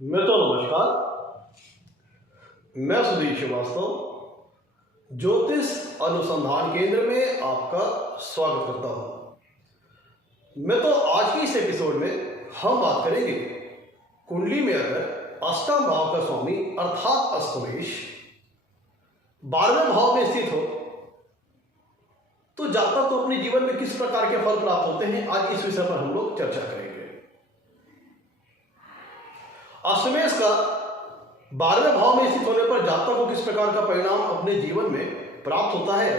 नमस्कार। मैं सुधीर श्रीवास्तव ज्योतिष अनुसंधान केंद्र में आपका स्वागत करता हूं। आज की इस एपिसोड में हम बात करेंगे कुंडली में अगर अष्टम भाव का स्वामी अर्थात अष्टमेश 12वें भाव में स्थित हो तो जातक को अपने जीवन में किस प्रकार के फल प्राप्त होते हैं, आज इस विषय पर हम लोग चर्चा करेंगे। अष्टमेश का 12वें भाव में स्थित होने पर जातक को किस प्रकार का परिणाम अपने जीवन में प्राप्त होता है,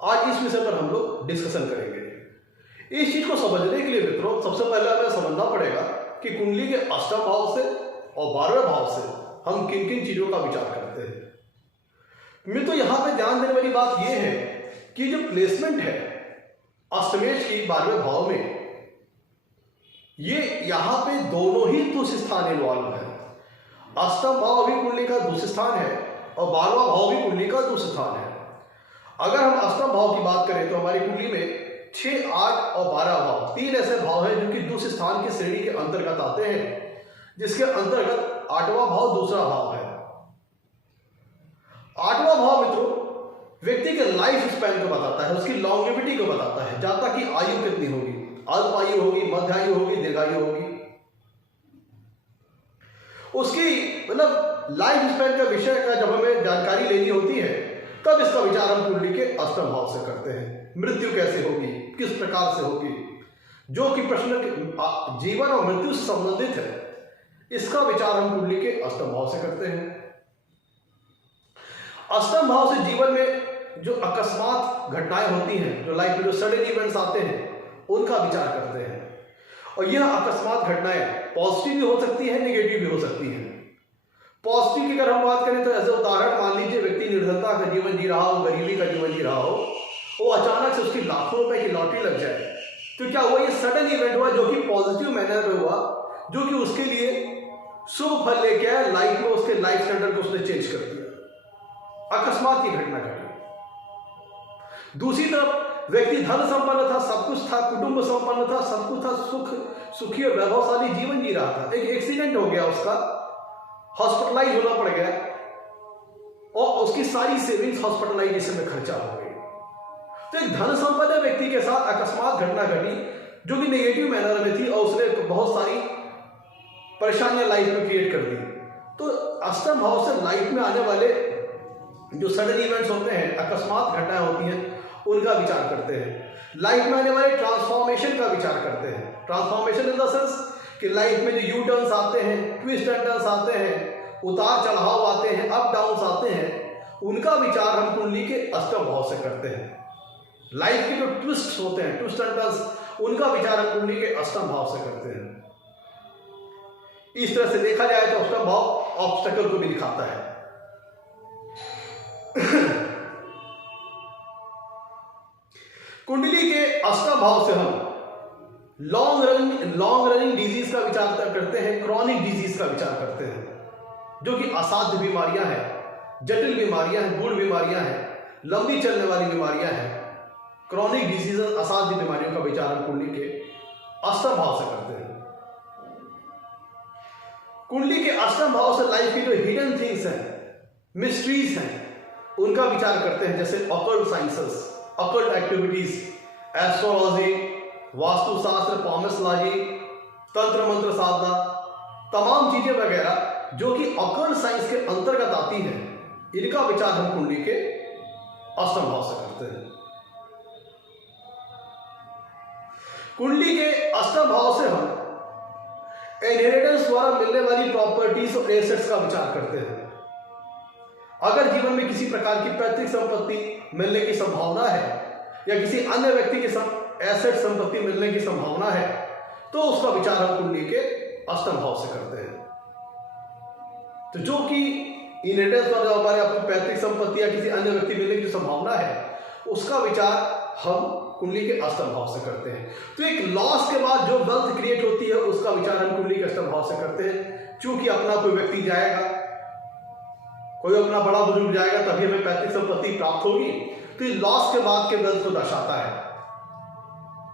आज इस विषय पर हम लोग डिस्कशन करेंगे। इस चीज को समझने के लिए मित्रों, सबसे पहले हमें समझना पड़ेगा कि कुंडली के अष्टम भाव से और 12वें भाव से हम किन किन चीजों का विचार करते हैं। तो यहां पे ध्यान देने वाली बात यह है कि जो प्लेसमेंट है अष्टमेश की 12वें भाव में, ये यहां पे दोनों ही दूसरे स्थान इन्वॉल्व है। अष्टम भाव भी कुंडली का दूसरा स्थान है और 12वां भाव भी कुंडली का दूसरा स्थान है। अगर हम अष्टम भाव की बात करें तो हमारी कुंडली में 6, 8 और 12 भाव, 3 ऐसे भाव हैं जो कि दूसरे स्थान की श्रेणी के अंतर्गत आते हैं, जिसके अंतर्गत 8वां भाव दूसरा भाव है। 8वां भाव मित्रों व्यक्ति के लाइफ स्पैन को बताता है, उसकी लॉन्गेविटी को बताता है, जातक की आयु कितनी होगी, अल्प आयु होगी, मध्य आयु होगी, दीर्घायु होगी। उसकी लाइफ स्पैन का विषय का जब हमें जानकारी लेनी होती है तब इसका विचार हम कुंडली के अष्टम भाव से करते हैं। मृत्यु कैसे होगी, किस प्रकार से होगी, जो कि प्रश्न जीवन और मृत्यु से संबंधित है, इसका विचार हम कुंडली के अष्टम भाव से करते हैं। अष्टम भाव से जीवन में जो अकस्मात घटनाएं होती हैं, जो लाइफ में जो सडन इवेंट्स आते हैं, उनका विचार करते हैं। और यह अकस्मात घटनाएं पॉजिटिव भी हो सकती है, नेगेटिव भी हो सकती हैं। पॉजिटिव की अगर हम बात करें तो ऐसे उदाहरण मान लीजिए व्यक्ति निर्धनता का जीवन जी रहा हो, गरीबी का जीवन जी रहा हो, वो अचानक से उसकी लाखों रुपए की लॉटरी लग जाए तो क्या हुआ, ये सडन इवेंट हुआ जो कि पॉजिटिव मैनर में हुआ, जो कि उसके लिए शुभ फल लेके आया, लाइफ में उसके लाइफ स्टैंडर्ड को उसने चेंज कर दिया। अकस्मात की घटना घटी। दूसरी तरफ व्यक्ति धन संपन्न था, सब कुछ था, कुटुंब संपन्न था, सब कुछ था, सुखी और वैभवशाली जीवन जी रहा था। एक एक्सीडेंट हो गया, उसका हॉस्पिटलाइज होना पड़ गया और उसकी सारी सेविंग्स हॉस्पिटलाइजेशन में खर्चा हो गई। तो एक धन संपन्न व्यक्ति के साथ अकस्मात घटना घटी जो कि नेगेटिव मैनर में थी और उसने बहुत सारी परेशानियां लाइफ में क्रिएट कर दी। तो अष्टम भाव से लाइफ में आने वाले जो सडन इवेंट्स होते हैं, अकस्मात घटनाएं होती हैं, उनका विचार करते हैं। लाइफ में आने वाले ट्रांसफॉर्मेशन का विचार करते हैं। ट्रांसफॉर्मेशन इन द सेंस कि लाइफ में जो यू टर्न्स आते हैं, ट्विस्ट एंड टर्न्स आते हैं, उतार चढ़ाव आते हैं, अप डाउन्स आते हैं, उनका विचार हम कुंडली के अष्टम भाव से करते हैं। लाइफ के जो ट्विस्ट होते हैं, ट्विस्ट एंड टर्न्स, उनका विचार हम कुंडली के अष्टम भाव से करते हैं। इस तरह से देखा जाए तो अष्टम भाव ऑब्स्टेकल को भी दिखाता है। कुंडली के अष्टम भाव से हम लॉन्ग रनिंग डिजीज का विचार करते हैं, क्रॉनिक डिजीज का विचार करते हैं, जो कि असाध्य बीमारियां हैं, जटिल बीमारियां हैं, गूढ़ बीमारियां हैं, लंबी चलने वाली बीमारियां हैं। क्रॉनिक डिजीज, असाध्य बीमारियों का विचार हम कुंडली के अष्टम भाव से करते हैं। कुंडली के अष्टम भाव से लाइफ की जो हिडन थिंग्स हैं, मिस्ट्रीज हैं, उनका विचार करते हैं, जैसे occult sciences, occult activities, astrology, vastu shastra, palmistry, tantra mantra साधना, तमाम चीजें वगैरह जो कि ऑकल्ट साइंस के अंतर्गत आती हैं, इनका विचार हम कुंडली के अष्टम भाव से करते हैं। कुंडली के अष्टम भाव से हम इनहेरिटेंस द्वारा मिलने वाली प्रॉपर्टीज और एसेट्स का विचार करते हैं। अगर जीवन में किसी प्रकार की पैतृक संपत्ति मिलने की संभावना है या किसी अन्य व्यक्ति की एसेट संपत्ति मिलने की संभावना है तो उसका विचार हम कुंडली के अष्टम भाव से करते हैं। तो जो कि इनहेरिटेंस द्वारा हमारे अपनी पैतृक संपत्ति या किसी अन्य व्यक्ति मिलने की संभावना है, उसका विचार हम कुंडली के अष्टम भाव से करते हैं। तो एक लॉस के बाद जो वेल्थ क्रिएट होती है, उसका विचार हम कुंडली के अष्टम भाव से करते हैं। चूंकि अपना कोई व्यक्ति जाएगा, कोई अपना बड़ा बुजुर्ग जाएगा, तभी हमें पैतृक संपत्ति प्राप्त होगी, तो ये लॉस के बाद के वेल्थ को दर्शाता है,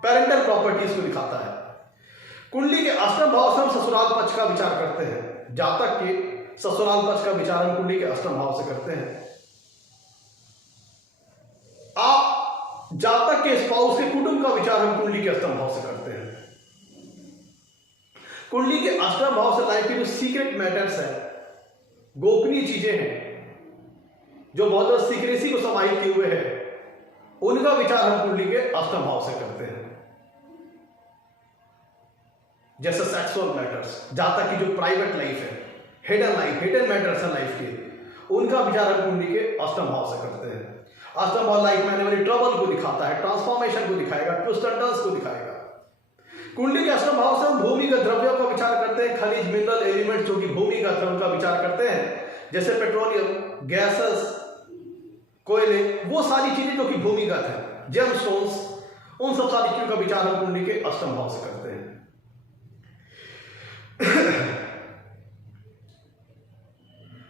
पेरेंटल प्रॉपर्टीज को दिखाता है। कुंडली के अष्टम भाव से हम ससुराल पक्ष पक्ष का विचार करते हैं, जातक के ससुराल पक्ष का विचार हम कुंडली के अष्टम भाव से करते हैं। आप जातक के स्पाउस के कुटुंब का विचार हम कुंडली के अष्टम भाव से करते हैं। कुंडली के अष्टम भाव से लाइफ के जो सीक्रेट मैटर्स है, गोपनीय चीजें हैं जो बहुत ज्यादा सीक्रेसी को समाहित किए हुए हैं, उनका विचार हम कुंडली के अष्टम भाव से करते हैं। जैसे सेक्सुअल मैटर्स, जातक की जो प्राइवेट लाइफ है, हिडन मैटर्स है लाइफ के, उनका विचार हम कुंडली के अष्टम भाव से करते हैं। अष्टम भाव लाइफ में आने वाली ट्रबल को दिखाता है, ट्रांसफॉर्मेशन को दिखाएगा, ट्विस्ट एंड टर्न्स को दिखाएगा। कुंडली के अष्टम भाव से हम भूमिगत द्रव्यों का विचार करते हैं, खनिज मिनरल एलिमेंट जो कि भूमिगत है उनका विचार करते हैं, जैसे पेट्रोलियम, गैसेस, कोयले, वो सारी चीजें जो कि भूमिगत है, जेमस्टोन्स, उन सब सारी चीजों का विचार हम कुंडली के अष्टम भाव से करते हैं।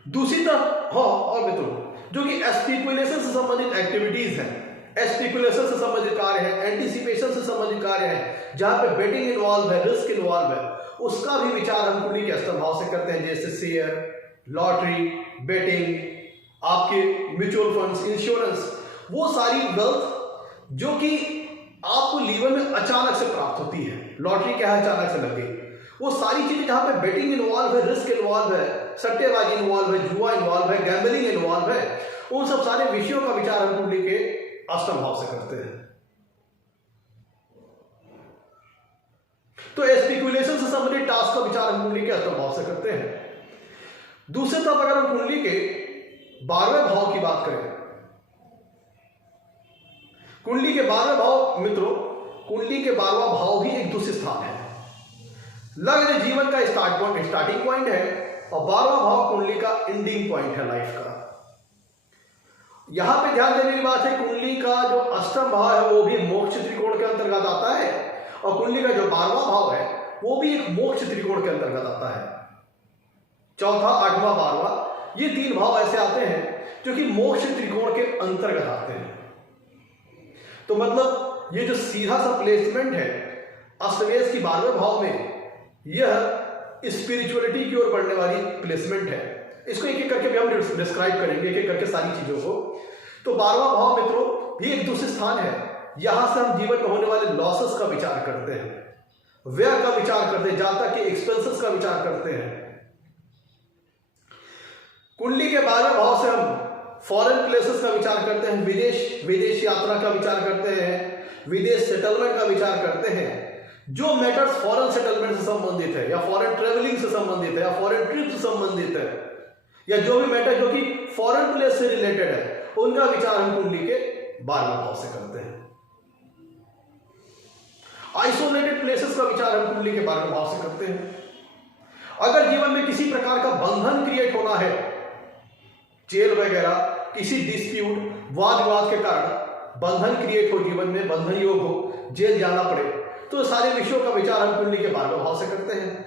दूसरी तरफ और मित्रों, जो कि एस्पिकुलेशन से संबंधित एक्टिविटीज हैं, एस्पिकुलेशन से संबंधित कार्य है, एंटीसिपेशन से संबंधित कार्य है, जहां पे बेटिंग इन्वॉल्व है, रिस्क इन्वॉल्व है, उसका भी विचार हम कुंडली के अष्टम भाव से करते हैं। जैसे शेयर, लॉटरी, बेटिंग, आपके म्यूचुअल फंड्स, इंश्योरेंस, वो सारी वेल्थ जो कि आपको जीवन में अचानक से प्राप्त होती है। लॉटरी क्या है, अचानक से लग गई, वो सारी चीजें जहां पे बेटिंग इन्वॉल्व है, रिस्क इन्वॉल्व है, सट्टेबाजी इन्वॉल्व है, जुआ इन्वॉल्व है, गैम्बलिंग इन्वॉल्व है, उन सब सारे विषयों का विचार हम कुंडली के अष्टम भाव से करते हैं। तो स्पेकुलेशन से संबंधित टास्क का विचार हम कुंडली के अष्टम भाव से करते हैं। दूसरी तरफ अगर हम कुंडली के 12वें भाव की बात करें, कुंडली के 12वें भाव मित्रों, कुंडली के 12वां भाव भी एक दुष्ट स्थान है। लग्न जीवन का स्टार्टिंग पॉइंट है और 12वां भाव कुंडली का एंडिंग पॉइंट है लाइफ का। यहां पे ध्यान देने की बात है, कुंडली का जो अष्टम भाव है वो भी मोक्ष त्रिकोण के अंतर्गत आता है और कुंडली का जो 12वां भाव है वो भी एक मोक्ष त्रिकोण के अंतर्गत आता है। चौथा, 8वां, 12वां, ये 3 भाव ऐसे आते हैं जो कि मोक्ष त्रिकोण के अंतर्गत आते हैं। तो मतलब ये जो सीधा सा प्लेसमेंट है अष्टमेश की 12वें भाव में, यह स्पिरिचुअलिटी की ओर बढ़ने वाली प्लेसमेंट है। इसको एक एक करके भी हम डिस्क्राइब करेंगे, एक एक करके सारी चीजों को। तो 12वां भाव मित्रों भी एक दूसरे स्थान है, यहां से हम जीवन में होने वाले लॉसेस का विचार करते हैं, व्यय का विचार करते हैं, जातक के एक्सपेंसेस का विचार करते हैं। कुंडली के 12वें भाव से हम फॉरेन प्लेसेस का विचार करते हैं, विदेश यात्रा का विचार करते हैं, विदेश सेटलमेंट का विचार करते हैं। जो मैटर्स फॉरेन सेटलमेंट से संबंधित है या फॉरेन ट्रेवलिंग से संबंधित है या फॉरेन ट्रिप से संबंधित है या जो भी मैटर जो कि फॉरेन प्लेस से रिलेटेड है, उनका विचार हम कुंडली के 12वें भाव से करते हैं। आइसोलेटेड प्लेसेस का विचार हम कुंडली के 12वें भाव से करते हैं। अगर जीवन में किसी प्रकार का बंधन क्रिएट होना है, जेल वगैरह, किसी डिस्प्यूट, वाद विवाद के कारण बंधन क्रिएट हो, जीवन में बंधन योग हो, जेल जाना पड़े, तो सारे विषयों का विचार हम कुंडली के 12वें भाव से करते हैं।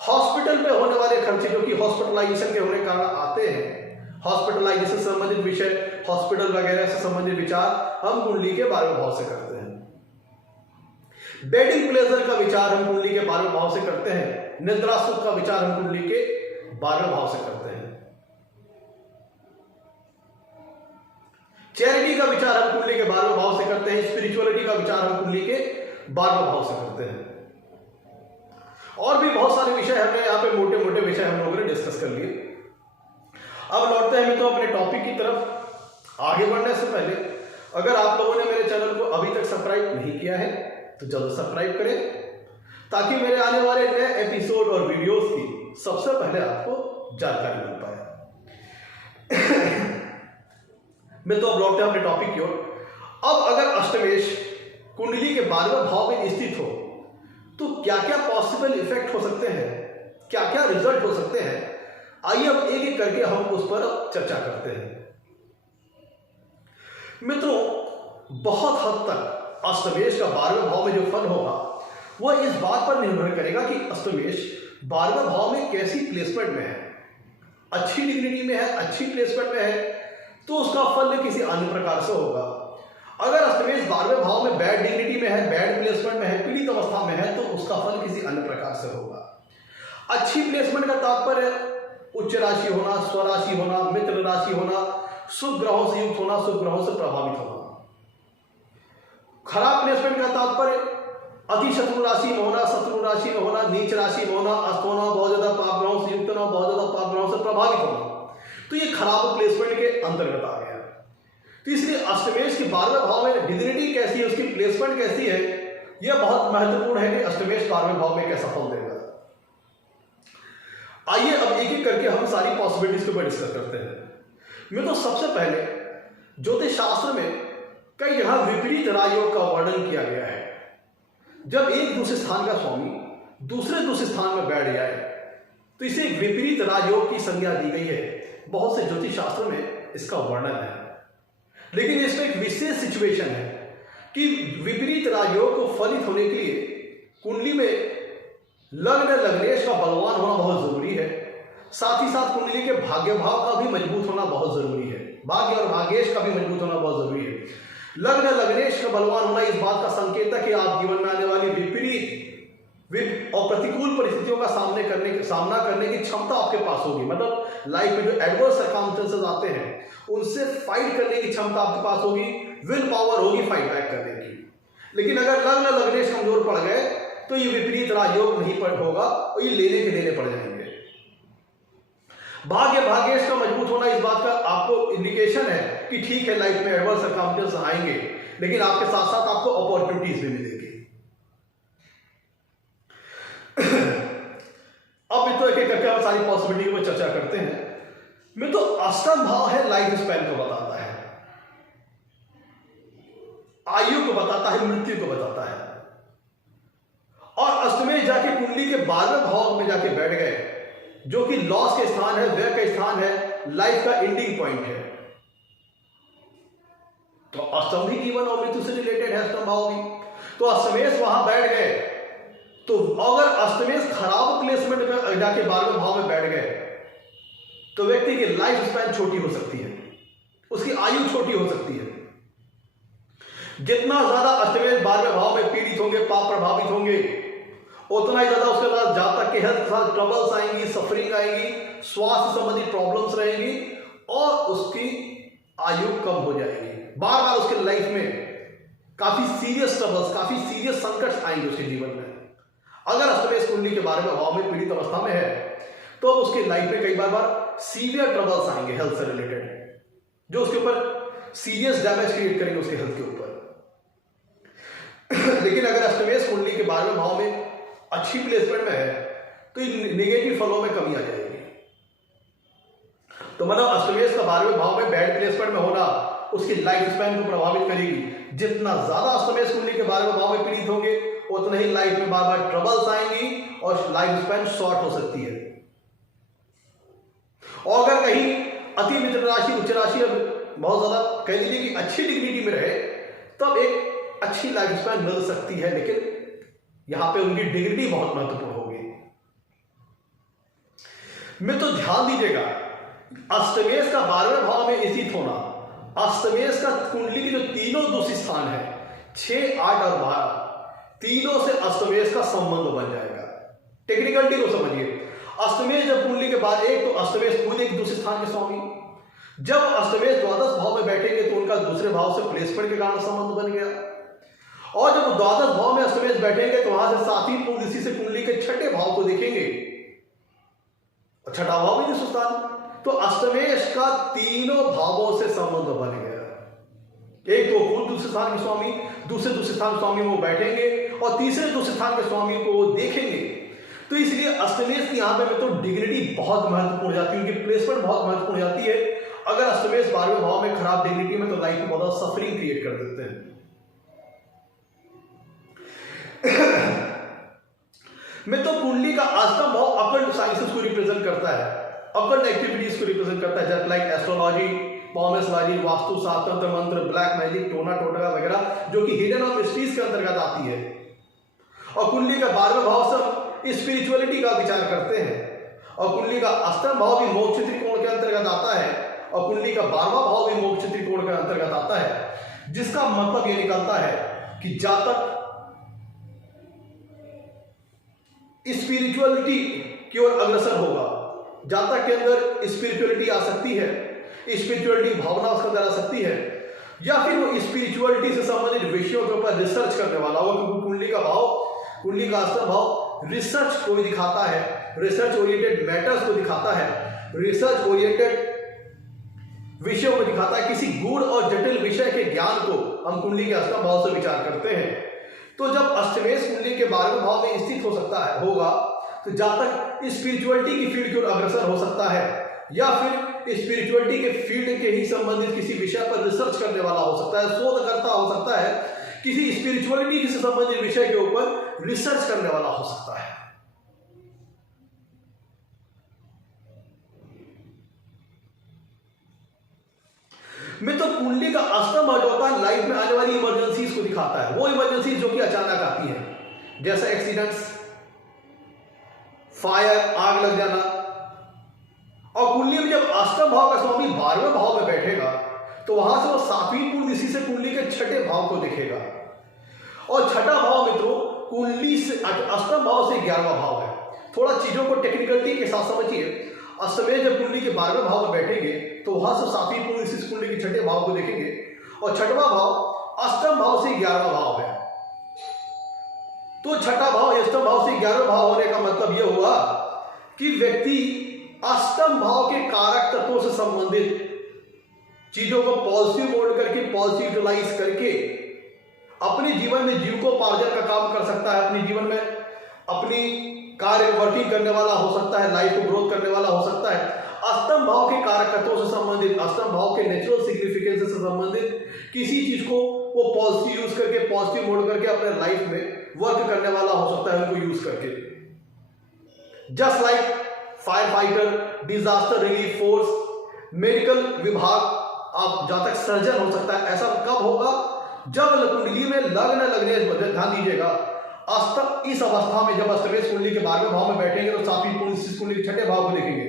हॉस्पिटल में होने वाले खर्चे जो कि हॉस्पिटलाइजेशन के होने के कारण आते हैं, हॉस्पिटलाइजेशन से संबंधित विषय, हॉस्पिटल वगैरह से संबंधित विचार हम कुंडली के 12वें भाव से करते हैं। बेडिंग प्लेजर का विचार हम कुंडली के 12वें भाव से करते हैं। निद्रा सुख का विचार हम कुंडली के 12वें भाव से करते हैं। चैरिटी का विचार हम कुंडली के 12वें भाव से करते हैं। स्पिरिचुअलिटी का विचार हम कुंडली के 12वें भाव से करते हैं। और भी बहुत सारे विषय हमने यहाँ पे मोटे मोटे विषय हम लोगों ने डिस्कस कर लिए। अब लौटते हैं तो अपने टॉपिक की तरफ। आगे बढ़ने से पहले अगर आप लोगों ने मेरे चैनल को अभी तक सब्सक्राइब नहीं किया है तो जल्द सब्सक्राइब करें, ताकि मेरे आने वाले नए एपिसोड और वीडियोस की सबसे पहले आपको जानकारी मिल पाए। मैं तो अब लौटते हैं अपने टॉपिक की ओर। अब अगर अष्टमेश कुंडली के 12वें भाव में स्थित हो तो क्या क्या पॉसिबल इफेक्ट हो सकते हैं, क्या क्या रिजल्ट हो सकते हैं, आइए अब एक एक करके हम उस पर चर्चा करते हैं। मित्रों, बहुत हद तक अष्टमेश का 12वें भाव में जो फल होगा वह इस बात पर निर्भर करेगा कि अष्टमेश 12वें भाव में कैसी प्लेसमेंट में है। अच्छी डिग्निटी में है, अच्छी प्लेसमेंट में है तो उसका फल किसी अन्य प्रकार से होगा। अगर अष्टमेश 12वें भाव में बैड डिग्निटी में है, बैड प्लेसमेंट में है, पीड़ित अवस्था में है, तो उसका फल किसी अन्य प्रकार से होगा। अच्छी प्लेसमेंट का तात्पर्य उच्च राशि होना, स्वराशि होना, मित्र राशि होना, शुभ ग्रहों से युक्त होना, शुभ ग्रहों से प्रभावित होना। खराब प्लेसमेंट का तात्पर्य अति शत्रु राशि में होना, शत्रु राशि में होना, नीच राशि में होना, अस्त होना, बहुत ज्यादा पाप ग्रहों से युक्त होना, बहुत ज्यादा पाप ग्रहों से प्रभावित होना। तो ये खराब प्लेसमेंट के अंतर्गत आ गया। तो इसलिए अष्टमेश के 12वें भाव में डिग्निटी कैसी है, उसकी प्लेसमेंट कैसी है, यह बहुत महत्वपूर्ण है कि अष्टमेश 12वें भाव में कैसा फल देगा। आइए अब एक एक करके हम सारी पॉसिबिलिटीज के ऊपर डिस्कस करते हैं। मैं तो सबसे पहले ज्योतिष शास्त्र में कई जगह विपरीत राजयोग का वर्णन किया गया है। जब एक दूसरे स्थान का स्वामी दूसरे स्थान में बैठ जाए तो इसे विपरीत राजयोग की संज्ञा दी गई है। बहुत से ज्योतिष शास्त्र में इसका वर्णन है, लेकिन इसमें एक विशेष सिचुएशन है कि विपरीत राजयोग को फलित होने के लिए कुंडली में लग्न लग्नेश का बलवान होना बहुत जरूरी है। साथ ही साथ कुंडली के भाग्य भाव का भी मजबूत होना बहुत जरूरी है। भाग्य और भाग्येश का भी मजबूत होना बहुत जरूरी है। लग्न लग्नेश का बलवान होना इस बात का संकेत है कि आप जीवन में आने वाली विपरीत और प्रतिकूल परिस्थितियों का सामना करने की क्षमता आपके पास होगी। मतलब लाइफ में जो एडवर्स सर्कमस्टेंसेस आते हैं उनसे फाइट करने की क्षमता आपके पास होगी, विल पावर होगी फाइट बैक करने की। लेकिन अगर लग्न लग्नेश कमजोर पड़ गए तो ये विपरीत राजयोग नहीं होगा और ये लेने के देने पड़ जाएंगे। भाग्य भाग्येश का मजबूत होना इस बात का आपको इंडिकेशन है कि ठीक है, लाइफ में एडवर्स सर्कमस्टेंसेस आएंगे, लेकिन आपके साथ साथ आपको अपॉर्चुनिटीज भी मिलेंगी। अब तो एक एक करके हम सारी पॉसिबिलिटी पर चर्चा करते हैं। मैं तो अष्टम भाव है, लाइफ स्पैन को बताता है, आयु को बताता है, मृत्यु को बताता है। और अष्टमेश जाके कुंडली के 12वें भाव में जाके बैठ गए, जो कि लॉस के स्थान है, व्यय का स्थान है, लाइफ का एंडिंग पॉइंट है। तो अष्टम भी जीवन और मृत्यु से रिलेटेड है, अष्टम भाव भी। तो अष्टमेश वहां बैठ गए, तो अगर अष्टमेश खराब प्लेसमेंट में जाके 12वें भाव में बैठ गए तो व्यक्ति की लाइफ स्पैन छोटी हो सकती है, उसकी आयु छोटी हो सकती है। जितना ज्यादा अष्टमेश 12वें भाव में पीड़ित होंगे, पाप प्रभावित होंगे, उतना ही ज्यादा उसके बाद जातक के हेल्थ के साथ ट्रबल्स आएंगी, सफरिंग आएगी, स्वास्थ्य संबंधी प्रॉब्लम्स रहेंगी और उसकी आयु कम हो जाएगी। बार बार उसके लाइफ में काफी सीरियस ट्रबल्स, काफी सीरियस संकट आएंगे उसके जीवन में। अगर अष्टमेश कुंडली के 12वें भाव में पीड़ित अवस्था में है तो उसके लाइफ में कई बार सीवियर ट्रबल्स आएंगे हेल्थ से रिलेटेड, जो उसके ऊपर सीरियस डैमेज क्रिएट करेंगे उसके हेल्थ के ऊपर। लेकिन अगर अष्टमेश कुंडली के 12वें भाव में अच्छी प्लेसमेंट में है तो नेगेटिव फलों में कमी आ जाएगी। तो मतलब अष्टमेश का 12वें भाव में बैड प्लेसमेंट में होना उसकी लाइफ स्पैन को प्रभावित करेगी। जितना ज्यादा अष्टमेश कुंडली के 12वें भाव में पीड़ित होंगे उतना ही लाइफ में बार बार ट्रबल्स आएंगी और लाइफ स्पैन शॉर्ट हो सकती है। और अगर कहीं अति मित्र राशि, उच्च राशि बहुत ज्यादा कह लीजिए कि अच्छी डिग्निटी में रहे तब एक अच्छी लाइफ स्पैन मिल सकती है, लेकिन यहां पे उनकी डिग्निटी बहुत महत्वपूर्ण होगी। मैं तो ध्यान दीजिएगा, अष्टमेश का 12वें भाव में स्थित होना, अष्टमेश का कुंडली के जो तीनों दूसरे स्थान है 6, 8 और 12, तीनों से अष्टमेश का संबंध बन जाएगा। टेक्निकलिटी को समझिए। अष्टमेश जब कुंडली के बाद एक तो अष्टमेश खुद एक दूसरे स्थान के स्वामी, जब अष्टमेश द्वादश भाव में बैठेंगे तो उनका दूसरे भाव से प्लेसमेंट के कारण संबंध बन गया। और जब द्वादश भाव में अष्टमेश बैठेंगे तो वहां से सातवीं पूर्व दिशा से कुंडली के 6ठे भाव को देखेंगे, छठा भाव भी स्थान, तो अष्टमेश का तीनों भावों से संबंध बन गया। एक तो खुद दूसरे स्थान के स्वामी, दूसरे स्थान के स्वामी वो बैठेंगे और तीसरे दूसरे स्थान के स्वामी को वो देखेंगे। तो इसलिए अष्टमेश की यहां पे तो डिग्निटी बहुत महत्वपूर्ण जाती है, उनकी प्लेसमेंट बहुत महत्वपूर्ण जाती है। अगर अष्टमेश 12वें भाव में खराब डिग्निटी में तो लाइफ में बहुत सफरिंग क्रिएट कर देते हैं। में तो कुंडली का अष्टम भाव अकल्ट साइंसेस को रिप्रेजेंट करता है, अकल्ट एक्टिविटीज को रिप्रेजेंट करता है, जैसे लाइक एस्ट्रोलॉजी, पॉमेस्ट्रोलॉजी, वास्तु शास्त्र, तंत्र मंत्र, ब्लैक मैजिक, टोना टोटका वगैरह, जो कि हिडन और मिस्ट्रीज के अंतर्गत आती है। और कुंडली का 12वें भाव से स्पिरिचुअलिटी का विचार करते हैं। और कुंडली का अष्टम भाव भी मोक्ष त्रिकोण के अंतर्गत आता है और कुंडली का 12वां भाव भी मोक्ष त्रिकोण के अंतर्गत आता है, जिसका मतलब ये निकलता है कि जातक स्पिरिचुअलिटी की ओर अग्रसर होगा, जातक के अंदर स्पिरिचुअलिटी आ सकती है, स्पिरिचुअलिटी भावना उसके अंदर आ सकती है, या फिर वो स्पिरिचुअलिटी से संबंधित विषयों के ऊपर रिसर्च करने वाला होगा, क्योंकि कुंडली का भाव, कुंडली का अष्टम भाव रिसर्च को भी दिखाता है, रिसर्च ओरिएंटेड मैटर्स को दिखाता है, रिसर्च ओरिएंटेड विषयों को दिखाता है। किसी गूढ़ और जटिल विषय के ज्ञान को हम कुंडली के अष्टम भाव से विचार करते हैं। तो जब अष्टमेश कुंडली के 12वें भाव में स्थित हो सकता है होगा, तो जातक स्पिरिचुअलिटी की फील्ड की ओर अग्रसर हो सकता है, या फिर स्पिरिचुअलिटी के फील्ड के ही संबंधित किसी विषय पर रिसर्च करने वाला हो सकता है, शोधकर्ता हो सकता है, किसी स्पिरिचुअलिटी से संबंधित विषय के ऊपर रिसर्च करने वाला हो सकता है। मैं तो कुंडली का अष्टम भाव जो होता है लाइफ में आने वाली इमरजेंसीज को दिखाता है, वो इमरजेंसीज जो कि अचानक आती है, जैसा एक्सीडेंट्स, फायर, आग लग जाना। और कुंडली में जब अष्टम भाव का स्वामी 12वें भाव में बैठेगा, तो वहां से वो 7वीं पूर्ण दृष्टि से कुंडली के छठे भाव को देखेगा। और छठा भाव मित्रों कुंडली से अष्टम भाव से 11वां भाव है। थोड़ा चीजों को टेक्निकलिटी के साथ समझिए। अष्टमेश जब कुंडली के 12वें भाव में बैठेंगे, तो वहां से 7वीं पूर्ण दृष्टि से कुंडली के छठे भाव को देखेंगे, और छठवां भाव अष्टम भाव से 11वां भाव है। तो छठा भाव अष्टम भाव से 11वां भाव होने का मतलब यह हुआ कि व्यक्ति अष्टम भाव के कारक तत्वों से संबंधित चीजों को पॉजिटिव मोड करके, पॉजिटिव यूटिलाइज करके अपने जीवन में जीविकोपार्जन का काम कर सकता है, अपने जीवन में अपनी कार्य वर्किंग करने वाला हो सकता है, लाइफ को ग्रोथ करने वाला हो सकता है। अष्टम भाव के कारक तत्वों से संबंधित, अष्टम भाव के नेचुरल सिग्निफिकेंस से संबंधित किसी चीज को वो पॉजिटिव यूज करके, पॉजिटिव मोड करके अपने लाइफ में वर्क करने वाला हो सकता है, उनको यूज करके। Just like fire fighter, disaster relief force, medical विभाग, आप जातक सर्जन हो सकता है। ऐसा कब होगा? जब कुंडली में लग्न लगने, ध्यान दीजिएगा, अष्टम इस अवस्था में जब अष्टमेश कुंडली के 12वें भाव में बैठेंगे तो 7वीं पूर्ण दृष्टि कुंडली के छठे भाव को देखेंगे।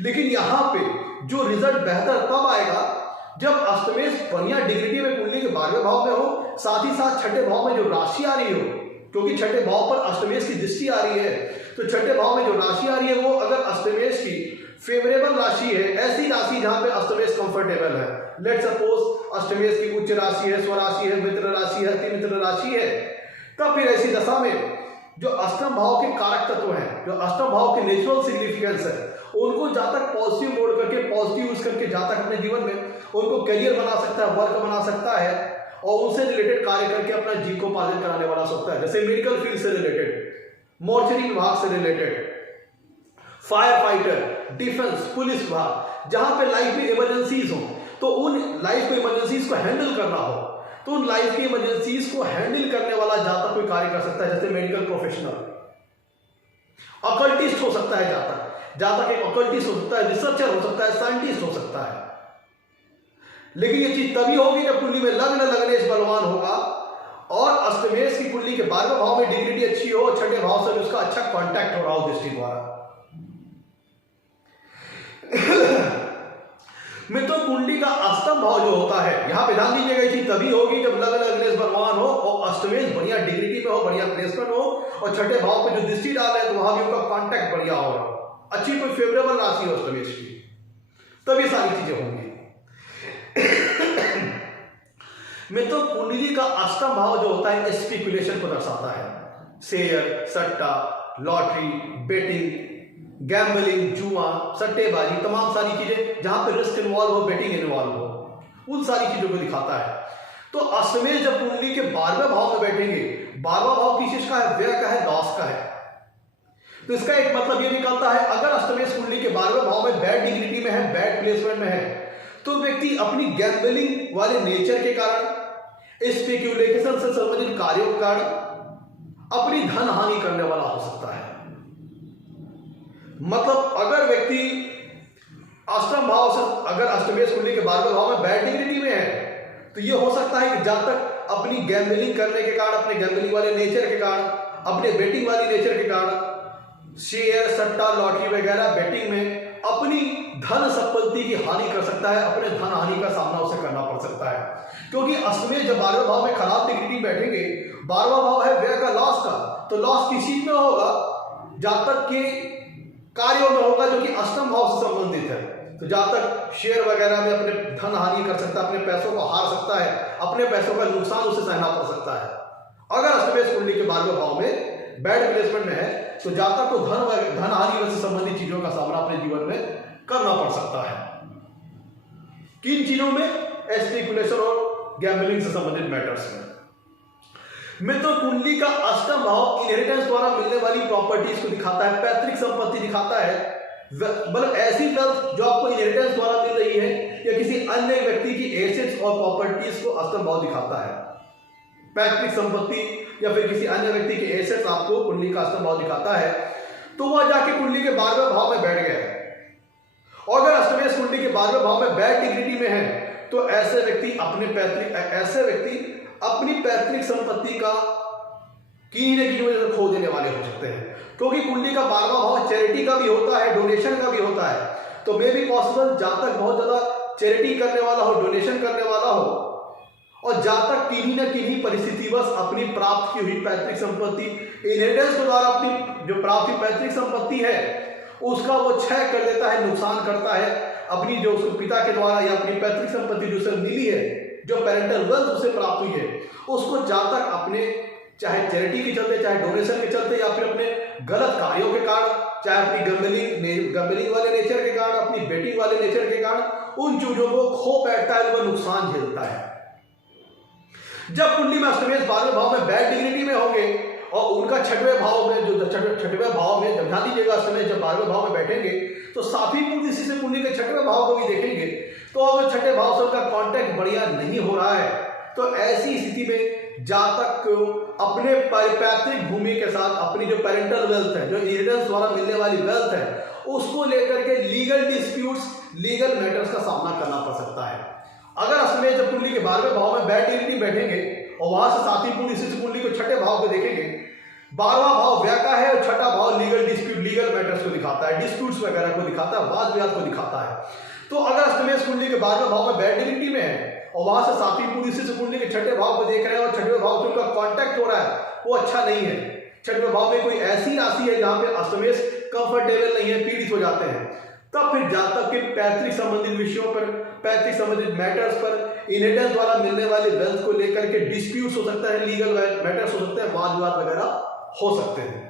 लेकिन यहां पे जो रिजल्ट बेहतर तब आएगा जब अष्टमेश बढ़िया डिग्निटी में कुंडली के 12वें भाव में हो, साथ ही साथ छठे भाव में जो राशि आ रही हो, क्योंकि छठे भाव पर अष्टमेश की दृष्टि आ रही है, तो छठे भाव में जो राशि आ रही है वो अगर अष्टमेश की फेवरेबल राशि है, ऐसी राशि जहां पे अष्टमेश कंफर्टेबल है, लेट सपोज अष्टमेश की उच्च राशि है, स्वराशि है, मित्र राशि है, अति मित्र राशि है, तब फिर ऐसी दशा में जो अष्टम भाव के कारक तत्व हैं, जो अष्टम भाव के नेचुरल सिग्निफिकेंस है, उनको जातक पॉजिटिव मोड करके, पॉजिटिव यूज करके जातक अपने जीवन में उनको करियर बना सकता है, वर्क बना सकता है, और उनसे रिलेटेड कार्य करके अपना जीविकोपार्जन कराने वाला सकता है। जैसे मेडिकल फील्ड से रिलेटेड, मोर्चरी विभाग से related, fire fighter, defence, police विभाग, जहां पे लाइफ में इमरजेंसीज हो, तो उन लाइफ को इमरजेंसीज को हैंडल करना हो, तो उन लाइफ की इमरजेंसीज को हैंडल करने वाला जातक कोई कार्य कर सकता है। जैसे मेडिकल प्रोफेशनल, अकल्टिस्ट हो सकता है जातक एक अकल्टिस्ट हो सकता है, रिसर्चर हो सकता है, साइंटिस्ट हो सकता है। लेकिन ये चीज तभी होगी जब कुंडली में लग्न लगने से बलवान होगा और अष्टमेश की कुंडली के 12वें भाव में डिग्निटी अच्छी हो, छठे भाव से उसका अच्छा कांटेक्ट हो रहा हो दृष्टि द्वारा। मित्रों, कुंडली का अष्टम भाव जो होता है, यहां पे ध्यान दीजिएगा, ये चीज तभी होगी जब लग्न लगने से बलवान हो और अष्टमेश बढ़िया डिग्निटी में हो, बढ़िया प्लेसमेंट हो, और छठे भाव पे जो दृष्टि डाले तो वहां भी उनका कांटेक्ट बढ़िया हो रहा हो, अच्छी कोई फेवरेबल राशि हो अष्टमेश की, तब ये सारी चीजें होंगी। मित्रों, कुंडली का अष्टम भाव जो होता है स्पेकुलेशन को दर्शाता है। शेयर, सट्टा, लॉटरी, बेटिंग, गैम्बलिंग, जुआ, सट्टेबाजी, तमाम सारी चीजें जहां पे रिस्क इन्वॉल्व हो, बेटिंग इन्वॉल्व हो, उन सारी चीजों को दिखाता है। तो अष्टमेश जब कुंडली के 12वें भाव में बैठेंगे, 12वां भाव किस चीज का है? व्यय का है, लॉस का है। तो इसका एक मतलब यह निकलता है, अगर अष्टमेश कुंडली के 12वें भाव में बैड डिग्निटी में है, बैड प्लेसमेंट में है, तो व्यक्ति अपनी गैम्बलिंग वाले नेचर के कारण, स्पेक्यूलेशन से संबंधित कार्यों के कारण अपनी धन हानि करने वाला हो सकता है। मतलब अगर व्यक्ति अष्टम भाव से, अगर अष्टमेश कुंडली के 12वें भाव में बैड डिग्निटी में है, तो यह हो सकता है कि जब तक अपनी गैम्बलिंग करने के कारण, अपने गैम्बलिंग वाले नेचर के कारण, अपने बेटिंग वाली नेचर के कारण, शेयर, सट्टा, लॉटरी वगैरह बेटिंग में अपनी धन संपत्ति की हानि कर सकता है, अपने धन हानि का सामना उसे करना पड़ सकता है। क्योंकि अष्टमेश जब 12वें भाव में खराब डिग्निटी बैठेंगे, 12वां भाव है व्यय का, लॉस का, तो लॉस किस चीज में होगा? जातक के कार्यों में होगा जो कि अष्टम भाव से संबंधित है। तो जहां तक शेयर वगैरह में अपने धन हानि कर सकता है, अपने पैसों को हार सकता है, अपने पैसों का नुकसान उसे सहना पड़ सकता है। अगर अष्टमेश कुंडली के 12वें भाव में बैड प्लेसमेंट में है तो जातक को धन हानि से संबंधित चीजों का सामना अपने जीवन में करना पड़ सकता है। किन चीजों में? स्पेकुलेशन और गैम्बलिंग से संबंधित मैटर्स में। मित्र, कुंडली का अष्टम भाव इनहेरिटेंस द्वारा मिलने वाली प्रॉपर्टीज को दिखाता है, पैतृक संपत्ति दिखाता है, मतलब ऐसी वेल्थ जो आपको इनहेरिटेंस द्वारा मिल रही है या किसी अन्य व्यक्ति की एसेट्स और प्रॉपर्टीज को अष्टम भाव दिखाता है। पैतृक संपत्ति या फिर किसी अन्य व्यक्ति की एसेट्स आपको कुंडली का अष्टम भाव दिखाता है, तो वह जाके कुंडली के 12वें भाव में बैठ गया। और अगर अष्टमेश कुंडली के 12वें भाव में बैड डिग्निटी में है तो ऐसे व्यक्ति अपनी पैतृक संपत्ति का किसी न किसी वजह से खो देने वाले हो सकते हैं, क्योंकि कुंडली का 12वां भाव चैरिटी का भी होता है, डोनेशन का भी होता है। तो मे भी पॉसिबल जातक बहुत ज्यादा चैरिटी करने वाला हो, डोनेशन करने वाला हो, और जातक किन्हीं न किन्हीं परिस्थितिवश अपनी प्राप्त की हुई पैतृक संपत्ति इनहेरिटेंस के द्वारा अपनी जो प्राप्त पैतृक संपत्ति है उसका वो क्षय कर देता है, नुकसान करता है। अपनी जो उसको पिता के द्वारा या अपनी पैतृक संपत्ति जो उसे मिली है, जो पेरेंटल वेल्थ उसे प्राप्त हुई है, उसको जातक अपने चाहे चैरिटी के चलते, चाहे डोनेशन के चलते, या फिर अपने गलत कार्यों के कारण, चाहे अपनी गैम्बलिंग वाले नेचर के कारण, अपनी बेटिंग वाले नेचर के कारण उन चीजों को खो बैठता है, उनको नुकसान झेलता है। जब कुंडली में अष्टमेश 12वें भाव में बैड डिग्निटी में होंगे और उनका छठवें भाव में जब ध्यान दीजिएगा, अष्टमेश जब 12वें भाव में बैठेंगे तो साथी पुरुष इसी से कुंडली के छठवें भाव को भी देखेंगे। तो अगर छठे भाव से उनका कांटेक्ट बढ़िया नहीं हो रहा है तो ऐसी स्थिति में जातक को अपने पैतृक भूमि के साथ अपनी जो पेरेंटल वेल्थ है, जो इनहेरिटेंस द्वारा मिलने वाली वेल्थ है, उसको लेकर के लीगल डिस्प्यूट्स, लीगल मैटर्स का सामना करना पड़ सकता है। अगर अष्टमेश जब कुंडली के 12वें भाव में बैड डिग्निटी बैठेंगे और वहां से साथी पुरुष इसी कुंडली को छठे भाव को देखेंगे, 12वां भाव व्यय का है और छठा भाव लीगल डिस्प्यूट, लीगल मैटर्स को दिखाता है, डिस्प्यूट्स वगैरह को दिखाता है, वाद विवाद को दिखाता है। तो अगर अष्टमेश कुंडली के 12वें भाव में बैड डिग्निटी में है और वहां से साथी पुरुष इसी कुंडली के छठे भाव को देख रहे हैं और छठवें भाव से उनका कांटेक्ट हो रहा है, वो अच्छा नहीं है। छठवें भाव में कोई ऐसी राशि है जहां पे अष्टमेश कंफर्टेबल नहीं है, पीड़ित हो जाते हैं, तब फिर जातक के पैतृक संबंधित विषयों पर, पैतृक संबंधित मैटर्स पर, इनहेरिटेंस द्वारा मिलने वाली वेल्थ को लेकर के डिस्प्यूट्स हो सकता है, लीगल मैटर्स हो सकते हैं, वाद विवाद वगैरह हो सकते हैं।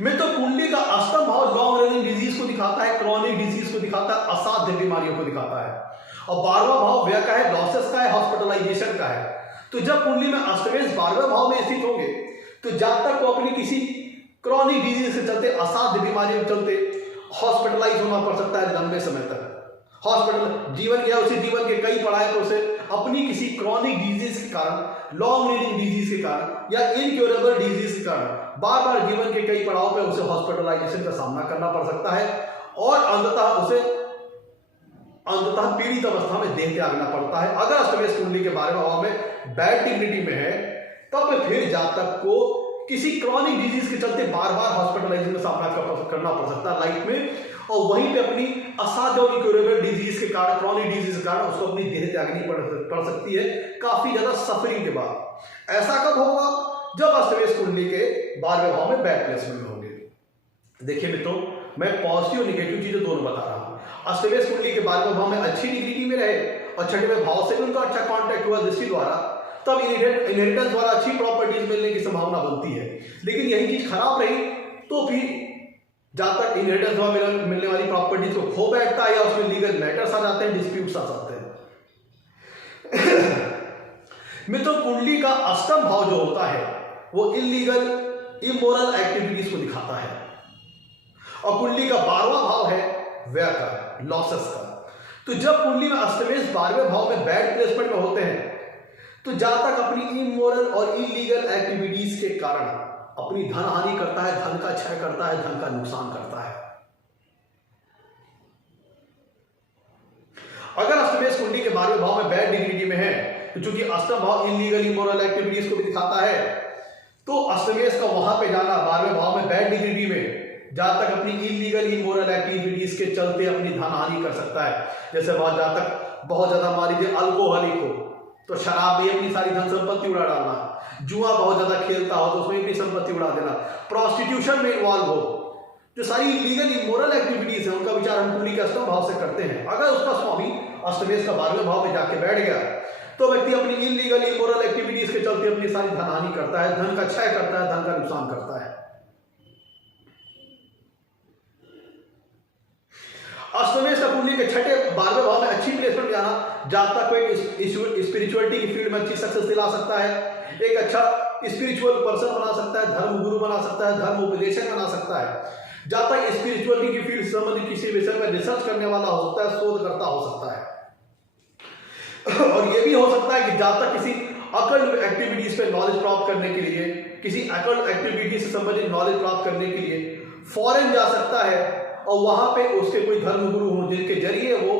मित्र, कुंडली का अष्टम भाव लॉन्ग रनिंग डिजीज को दिखाता है, क्रॉनिक डिजीज को दिखाता है, असाध्य बीमारियों को दिखाता है, और 12वां भाव व्यय का है, लॉसेस का है, हॉस्पिटलाइजेशन का है। तो जब कुंडली में अष्टमेश 12वें भाव में स्थित होंगे तो जातक को अपनी किसी क्रॉनिक डिजीज के चलते, असाध्य बीमारियों के चलते हॉस्पिटलाइज होना पड़ सकता है लंबे समय तक। हॉस्पिटल जीवन या उसी जीवन के कई पढ़ाई को से अपनी किसी क्रॉनिक डिजीज के कारण, लॉन्ग रनिंग डिजीज के कारण या इनक्योरेबल डिजीज के कारण बार बार जीवन के कई पड़ाव पे उसे हॉस्पिटलाइजेशन का सामना करना पड़ सकता है और अंततः पीड़ित अवस्था में देह त्यागना पड़ता है। अगर अष्टमेश कुंडली के 12वें भाव में बैड डिग्निटी में है तब फिर जातक को किसी क्रॉनिक डिजीज के चलते बार बार हॉस्पिटलाइजेशन का सामना करना पड़ सकता है लाइफ में, और वहीं पे अपनी असाध्य और इनक्योरेबल डिजीज के कारण, क्रॉनिक डिजीज के कारण उसको अपनी देह त्यागनी पड़ सकती है काफी ज्यादा सफरिंग के बाद। ऐसा कब होगा? जब अष्टमेश कुंडली के 12वें भाव में बैड प्लेसमेंट में होंगे। देखिए मित्रों, मैं पॉजिटिव और निगेटिव चीजें दोनों बता रहा हूं। अष्टमेश कुंडली के 12वें भाव में अच्छी डिग्निटी में रहे और छठवें भाव से भी उनका अच्छा कॉन्टैक्ट हुआ दृष्टि द्वारा, तब इनहेरिटेंस द्वारा अच्छी प्रॉपर्टीज मिलने की संभावना बनती है। लेकिन यही चीज खराब रही तो फिर जातक इनहेरिटेंस द्वारा मिलने वाली प्रॉपर्टीज को खो बैठता है या उसमें लीगल मैटर्स आ जाते हैं, डिस्प्यूट्स आ जाते हैं। मित्रों, कुंडली का अष्टम भाव जो होता है वो इलीगल, इमोरल एक्टिविटीज को दिखाता है और कुंडली का 12वां भाव है व्यय का, लॉसेस का। तो जब कुंडली में अष्टमेश 12वें भाव में बैड प्लेसमेंट में होते हैं तो जातक अपनी इमोरल और इलीगल एक्टिविटीज के कारण अपनी धन हानि करता है, धन का क्षय करता है, धन का नुकसान करता है। अगर अष्टमेश कुंडली के 12वें भाव में बैड डिग्निटी में है तो चूंकि अष्टम भाव इलीगल, इमोरल एक्टिविटीज को भी दिखाता है, तो अष्टमेश का वहां पे जाना 12वें भाव में बैड डिग्निटी में जातक अपनी इलीगल, इमोरल एक्टिविटीज के चलते अपनी धन हानि कर सकता है। जैसे वह जातक बहुत ज्यादा मान लीजिए अल्कोहलिक हो तो शराब में अपनी सारी धन संपत्ति उड़ा डालना, जुआ बहुत ज्यादा खेलता हो तो उसमें अपनी संपत्ति उड़ा देना, प्रोस्टिट्यूशन में इन्वॉल्व हो, जो सारी इलीगल इमोरल एक्टिविटीज है उनका विचार हम कुंडली के अष्टम भाव से करते हैं। अगर उसका स्वामी अष्टमेश का 12वें भाव में जाके बैठ गया तो व्यक्ति अपनी इलीगल इमोरल एक्टिविटीज के चलते अपनी सारी धनहानि करता है, धन का क्षय करता है, धन का नुकसान करता है। अष्टमेश का कुंडली के छठे 12वें भाव में अच्छी प्लेसमेंट में जाना जातक को एक स्पिरिचुअलिटी की फील्ड में अच्छी सक्सेस दिला सकता है, एक अच्छा स्पिरिचुअल पर्सन बना सकता है, धर्म गुरु बना सकता है, धर्म उपदेशक बना सकता है। जातक स्पिरिचुअलिटी की फील्ड से संबंधित किसी विषय में रिसर्च करने वाला हो सकता है, शोधकर्ता हो सकता है। और यह भी हो सकता है कि जातक किसी अकल्ट एक्टिविटीज पे नॉलेज प्राप्त करने के लिए, किसी अकल्ट एक्टिविटी से संबंधित नॉलेज प्राप्त करने के लिए फॉरेन जा सकता है और वहां पे उसके कोई धर्म गुरु हो जिनके जरिए वो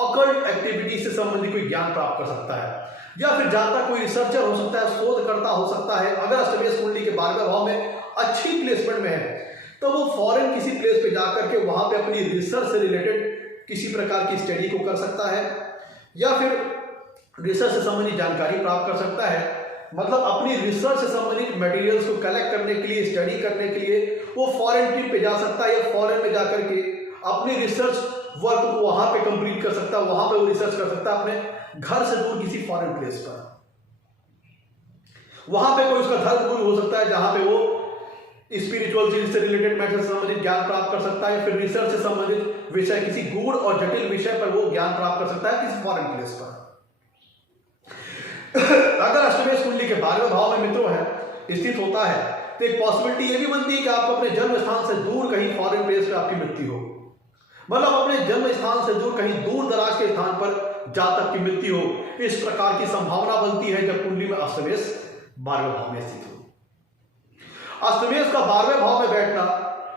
अकल्ट एक्टिविटी से संबंधित कोई ज्ञान प्राप्त कर सकता है। या फिर जातक कोई रिसर्चर हो सकता है, शोधकर्ता हो सकता है। अगर अष्टमेश कुंडली के 12वें भाव में अच्छी प्लेसमेंट में है तो वो फॉरेन किसी प्लेस पे जाकर के वहां पे अपनी रिसर्च से रिलेटेड किसी प्रकार की स्टडी को कर सकता है या फिर रिसर्च से संबंधित जानकारी प्राप्त कर सकता है। मतलब अपनी रिसर्च से संबंधित मटेरियल्स को कलेक्ट करने के लिए, स्टडी करने के लिए वो फॉरेन ट्रिप पे जा सकता है या फॉरेन में जाकर के अपनी रिसर्च वर्क को वहां पे कंप्लीट कर सकता है, वहां पे वो रिसर्च कर सकता है अपने घर से दूर किसी फॉरेन प्लेस पर। वहां पे कोई उसका धर्म गुरु हो सकता है जहां पे वो स्पिरिचुअल चीज से रिलेटेड मैटर से संबंधित ज्ञान प्राप्त कर सकता है या फिर रिसर्च से संबंधित विषय, किसी गूढ़ और जटिल विषय पर वो ज्ञान प्राप्त कर सकता है किसी फॉरेन प्लेस पर। अगर अष्टमेश कुंडली के 12वें भाव में मित्रों है स्थित होता है तो एक पॉसिबिलिटी ये भी बनती है कि आपको अपने जन्म स्थान से दूर कहीं फॉरेन प्लेस पे आपकी मृत्यु हो। मतलब अपने जन्म स्थान से दूर कहीं दूर दराज के स्थान पर जातक की मृत्यु हो। इस प्रकार की संभावना बनती है जब कुंडली में अष्टमेश 12वें भाव में स्थित हो। अष्टमेश का 12वें भाव में बैठना,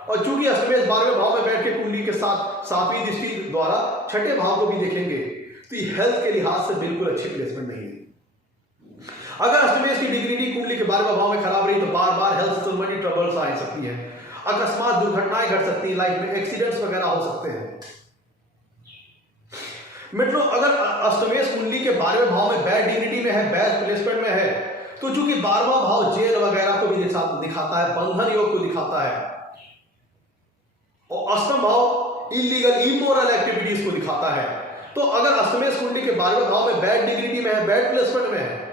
और चूंकि अष्टमेश 12वें भाव में बैठ के कुंडली के साथ 7वीं दृष्टि द्वारा छठे भाव को भी देखेंगे तो हेल्थ के लिहाज से बिल्कुल अच्छी प्लेसमेंट नहीं है। अगर अष्टमेश की डिग्निटी कुंडली के 12वें भाव में खराब रही तो बार बार हेल्थ से संबंधित ट्रबल्स आ सकती है, अकस्मात दुर्घटनाएं घट सकती है, लाइफ में एक्सीडेंट्स वगैरह हो सकते हैं। मित्रों अगर अष्टमेश कुंडली के 12वें भाव में बैड डिग्निटी में है, बैड प्लेसमेंट में है, तो चूंकि 12वां भाव जेल वगैरह को भी दिखाता है, बंधन योग को दिखाता है, और अष्टम भाव इलीगल इमोरल एक्टिविटीज को दिखाता है। तो अगर अष्टमेश कुंडली के 12वें भाव में बैड डिग्निटी में है, बैड प्लेसमेंट में है,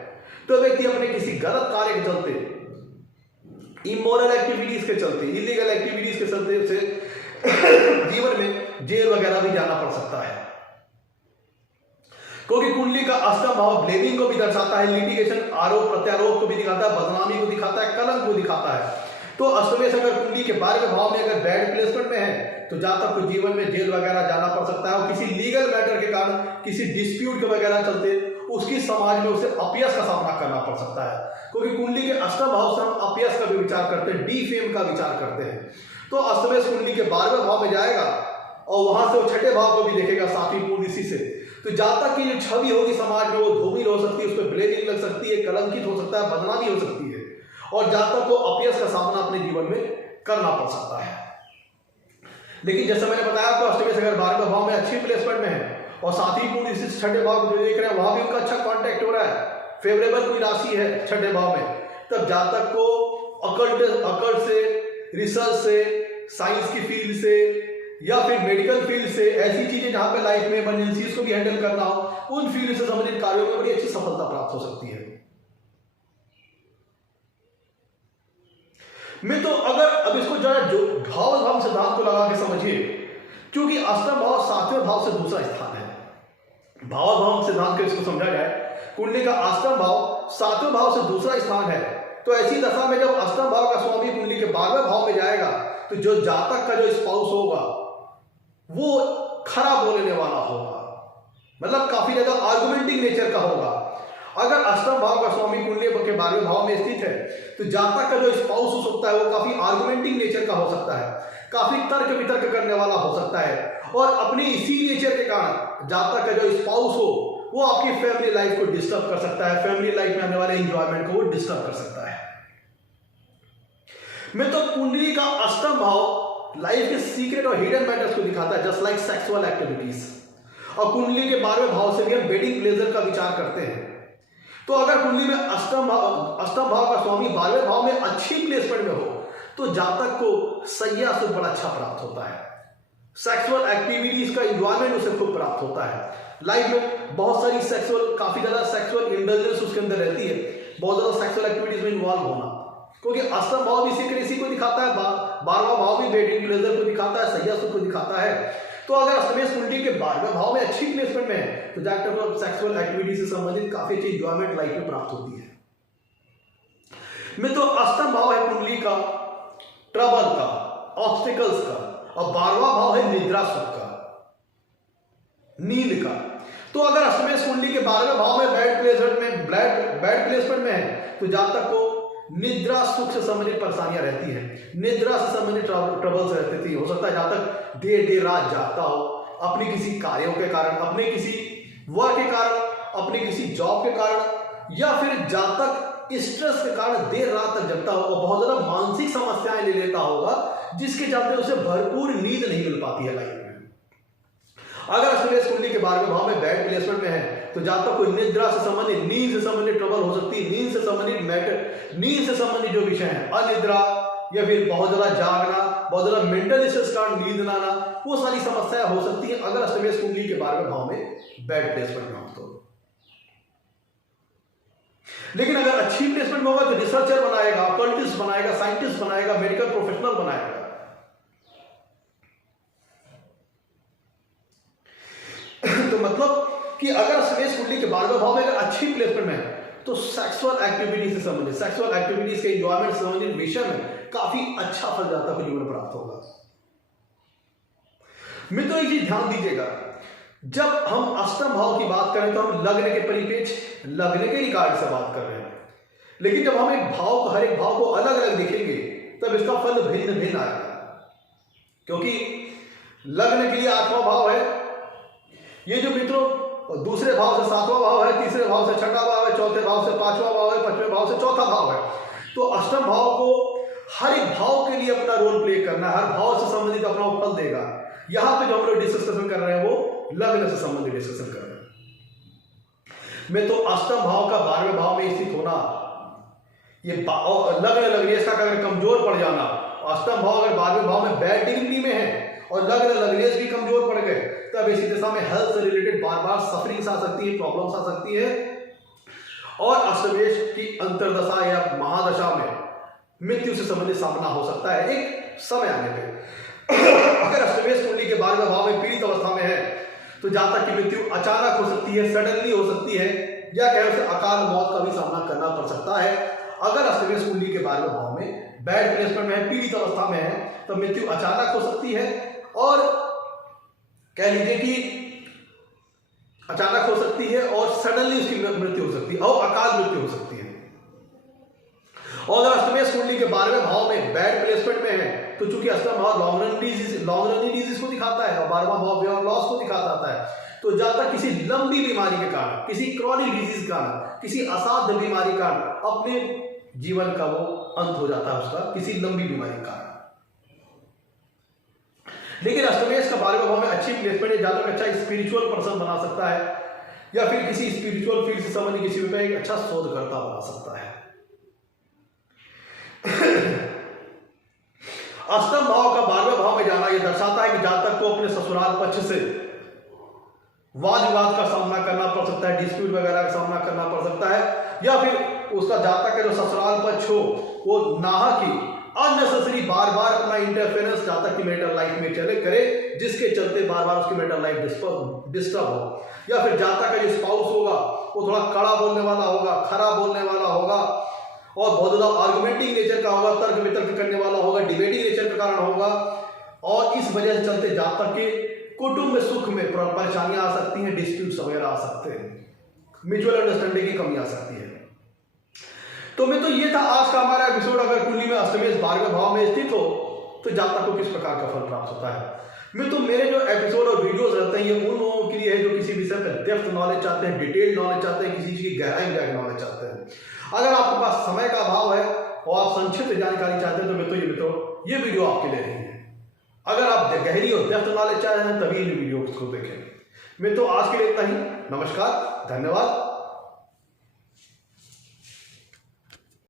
तो व्यक्ति अपने किसी गलत कार्य के चलते, इमोरल एक्टिविटीज के चलते, इलीगल एक्टिविटीज के चलते से जीवन में जेल वगैरह भी जाना पड़ सकता है। क्योंकि कुंडली का अष्टम भाव ब्लेमिंग को भी दर्शाता है, लिटिगेशन, आरोप प्रत्यारोप को भी दिखाता है, बदनामी को दिखाता है, कलंक को दिखाता है। तो अष्टमेश अगर कुंडली के 12वें भाव में अगर बैड प्लेसमेंट में है तो जातक को जीवन में जेल वगैरह जाना पड़ सकता है, और किसी लीगल मैटर के कारण, किसी डिस्प्यूट के वगैरह चलते उसकी समाज में उसे अपयश का सामना करना पड़ सकता है। क्योंकि कुंडली के अष्टम भाव से हम अपयश का भी विचार करते हैं, डीफेम का विचार करते हैं। तो अष्टमेश कुंडली के 12वें भाव में जाएगा और वहां से वो छठे भाव को भी देखेगा 7वीं पूर्णिसी से, तो जातक की जो छवि होगी समाज में वो धूमिल हो सकती है, उस पर ब्लेमिंग लग सकती है, कलंकित हो सकता है, बदनामी हो सकती है, और जातक को अपयश का सामना अपने जीवन में करना पड़ सकता है। लेकिन जैसे मैंने बताया तो अष्टमेश अगर 12वें भाव में अच्छी प्लेसमेंट में है और 7वीं पूर्णिसी से छठे भाव को जो देख रहे हैं वहां भी उनका अच्छा कांटेक्ट हो रहा है, फेवरेबल कोई राशि है छठे भाव में, तब जातक को अकल्ट से, रिसर्च से, साइंस की फील्ड से या फिर मेडिकल फील्ड से, ऐसी चीजें जहां पे लाइफ में इमरजेंसीज को भी हैंडल करना हो, उन फील्ड से संबंधित कार्यों में बड़ी अच्छी सफलता प्राप्त हो सकती है। मैं तो अगर अब इसको जरा जो भाव सिद्धांत को लगा के समझिए, क्योंकि अष्टम भाव 7वें भाव से दूसरा स्थान है। भाव सिद्धांत को इसको समझा जाए, कुंडली का अष्टम भाव 7वें भाव से दूसरा स्थान है, तो ऐसी दशा में जब अष्टम भाव का स्वामी कुंडली के 12वें भाव में जाएगा तो जो जातक का जो स्पाउस होगा वो खराब बोलने वाला होगा, मतलब काफी ज्यादा आर्गुमेंटिंग नेचर का होगा। अगर अष्टम भाव का स्वामी कुंडली के 12वें भाव में स्थित है तो जातक का जो स्पाउस हो सकता है वो काफी आर्गुमेंटिंग नेचर का हो सकता है, काफी तर्क वितर्क करने वाला हो सकता है, और अपने इसी नेचर के कारण जातक का जो स्पाउस हो वो आपकी फैमिली लाइफ को डिस्टर्ब कर सकता है, फैमिली लाइफ में आने वाले एंजॉयमेंट को वो डिस्टर्ब कर सकता है। मैं तो कुंडली का अष्टम भाव लाइफ के सीक्रेट और हिडन मैटर्स को दिखाता है, जस्ट लाइक सेक्सुअल एक्टिविटीज, और कुंडली के 12वें भाव से भी हम वेडिंग प्लेजर का विचार करते हैं। तो अगर कुंडली में अष्टम भाव का स्वामी 12वें भाव में अच्छी प्लेसमेंट में हो तो जातक को सैया सुख बड़ा अच्छा प्राप्त होता है, सेक्सुअल एक्टिविटीज का एंजॉयमेंट उसे खूब प्राप्त होता है, लाइफ में बहुत सारी काफी ज्यादा सेक्सुअल इंडल्जेंस उसके अंदर रहती है, बहुत ज्यादा सेक्सुअल एक्टिविटीज में इन्वॉल्व होना, क्योंकि अष्टम भाव भी सिक्रेसी को दिखाता है, 12वां भाव भी बेटिंग प्लेजर को दिखाता है, सैया सुख को दिखाता है। तो अगर अष्टमेश कुंडली के 12वें भाव में अच्छी प्लेसमेंट में है तो जातक को सेक्सुअल एक्टिविटी से संबंधित काफी अच्छी एंजॉयमेंट लाइफ में प्राप्त होती है। मित्रों, अष्टम भाव है कुंडली का ट्रबल का, ऑब्स्टिकल्स का, और 12वां भाव है निद्रा सुख का, नींद का। तो अगर अष्टमेश कुंडली के 12वें भाव में बैड प्लेसमेंट में है तो जातक को निद्रा सुख से संबंधित परेशानियां रहती हैं, निद्रा से संबंधित ट्रबल्स रहती थी। हो सकता है जातक देर रात जागता हो, अपने किसी कार्यों के कारण, अपने किसी वर्क के कारण, अपने किसी जॉब के कारण, या फिर जातक स्ट्रेस के कारण देर रात तक जगता हो और बहुत ज्यादा मानसिक समस्याएं ले लेता होगा, जिसके चलते उसे भरपूर नींद नहीं मिल पाती है लाइफ में। अगर अष्टमेश कुंडली के 12वें भाव में बैड प्लेसमेंट में है तो जातक को निद्रा से संबंधित, नींद से संबंधित ट्रबल हो सकती है, नींद से संबंधित जो विषय है, अनिद्रा या फिर बहुत ज्यादा जागना, बहुत ज्यादा मेंटल स्ट्रेस का नींद ना आना, वो सारी समस्याएं हो सकती है अगर अष्टमेश कुंडली के 12वें भाव में बैड प्लेसमेंट में हो तो। लेकिन अगर अच्छी प्लेसमेंट में होगा तो रिसर्चर बनाएगा, ऑकल्टिस्ट बनाएगा, साइंटिस्ट बनाएगा, मेडिकल प्रोफेशनल बनाएगा। तो मतलब कि अगर अष्टमेश कुंडली के 12वें भाव में अगर अच्छी प्लेसमेंट में है तो सेक्सुअल एक्टिविटीज से संबंधित, सेक्सुअल एक्टिविटीज के एंजॉयमेंट से संबंधित विषय में काफी अच्छा फल जातक को जीवन प्राप्त होगा। मित्रों, एक चीज ध्यान दीजिएगा, जब हम अष्टम भाव की बात करें तो हम लग्न के परिपेक्ष, लग्न के रिगार्ड से बात कर रहे हैं, लेकिन जब हम हर एक भाव को अलग अलग देखेंगे तब इसका फल भिन्न भिन्न आएगा। क्योंकि लग्न के लिए 8वां भाव है, ये जो मित्रों दूसरे भाव से 7वां भाव है, तीसरे भाव से 6वां भाव है, चौथे भाव से 5वां भाव है, 5वें भाव से 4था भाव है। तो अष्टम भाव को हर एक भाव के लिए अपना रोल प्ले करना है, हर भाव से संबंधित अपना फल देगा। यहां पे जो हम लोग डिस्कशन कर रहे हैं वो लग्न से संबंधित डिस्कशन कर रहे हैं। मैं तो अष्टम भाव का 12वें भाव में स्थित होना, ये लग्न लग्नेश का अगर कमजोर पड़ जाना, अष्टम भाव अगर 12वें भाव में बैड डिग्री में है और लग्न लग्नेश भी कमजोर पड़ गए तब इसी दिशा में हेल्थ से रिलेटेड बार बार सफरिंग्स आ सकती है, प्रॉब्लम्स आ सकती है, और अष्टमेश की अंतरदशा या महादशा में मृत्यु से संबंधित सामना हो सकता है एक समय आने पे। अगर अष्टमेश कुंडली के 12वें भाव में पीड़ित अवस्था में है तो जातक की मृत्यु अचानक हो सकती है, सडनली हो सकती है, या कह उसे अकाल मौत का भी सामना करना पड़ सकता है। अगर अष्टमेश कुंडली के 12वें भाव में बैड प्लेसमेंट में है, पीड़ित अवस्था में है, तो मृत्यु अचानक हो सकती है, और कह लीजिए कि अचानक हो सकती है और सडनली उसकी मृत्यु हो सकती है और अकाल मृत्यु हो सकती है। और अगर अष्टमेश कुंडली के 12वें भाव में बैड प्लेसमेंट में है तो चूंकि अष्टम भाव लॉन्ग रन डिजीज को दिखाता है और 12वां भाव वे ऑफ लॉस को दिखाता है, तो जातक किसी लंबी बीमारी के कारण, किसी क्रॉनिक डिजीज के कारण, किसी असाध्य बीमारी के कारण अपने जीवन का वो अंत हो जाता है उसका, किसी लंबी बीमारी के कारण। लेकिन अष्टमेश का 12वें भाव में अच्छी प्लेसमेंट है, जातक अच्छा स्पिरिचुअल पर्सन बना सकता है, या फिर किसी स्पिरिचुअल फील्ड से संबंधित किसी भी एक अच्छा शोधकर्ता बना सकता है। अष्टम भाव का 12वें भाव में जाना यह दर्शाता है कि जातक को अपने ससुराल पक्ष से वाद विवाद का सामना करना पड़ सकता है, डिस्प्यूट वगैरह का सामना करना पड़ सकता है, या फिर उसका जातक का जो ससुराल पक्ष हो वो नाहक ही अननेसेसरी बार बार अपना इंटरफेरेंस जातक की मैरिटल लाइफ में चले करे, जिसके चलते बार बार उसकी मैरिटल लाइफ डिस्टर्ब हो, या फिर जातक का जो स्पाउस होगा वो थोड़ा कड़ा बोलने वाला होगा, खराब बोलने वाला होगा, और बहुत ज्यादा आर्गुमेंटिंग नेचर का होगा, तर्क वितर्क करने वाला होगा, डिबेटिंग नेचर के कारण होगा, और इस वजह से चलते जातक के कुटुंब सुख में परेशानियां आ सकती हैं, डिस्प्यूट्स वगैरह आ सकते हैं, म्यूचुअल अंडरस्टैंडिंग की कमी आ सकती है। तो मैं तो ये था आज का हमारा एपिसोड। अगर कुंडली में अष्टमेश 12वें भाव में स्थित हो तो जातक को किस प्रकार का फल प्राप्त होता है। मैं तो मेरे जो एपिसोड और वीडियोस रहते हैं ये उन लोगों के लिए है जो किसी विषय पर डेप्थ नॉलेज चाहते हैं, डिटेल नॉलेज चाहते हैं, किसी चीज की गहराई में जाकर नॉलेज चाहते हैं। अगर आपके पास समय का अभाव है और आप संक्षिप्त जानकारी चाहते हैं तो मित्रों ये वीडियो आपके लिए नहीं है। अगर आप गहरी और डेप्थ नॉलेज चाहते हैं तभी इन वीडियो को देखें। मित्रों आज के लिए इतना ही। नमस्कार, धन्यवाद।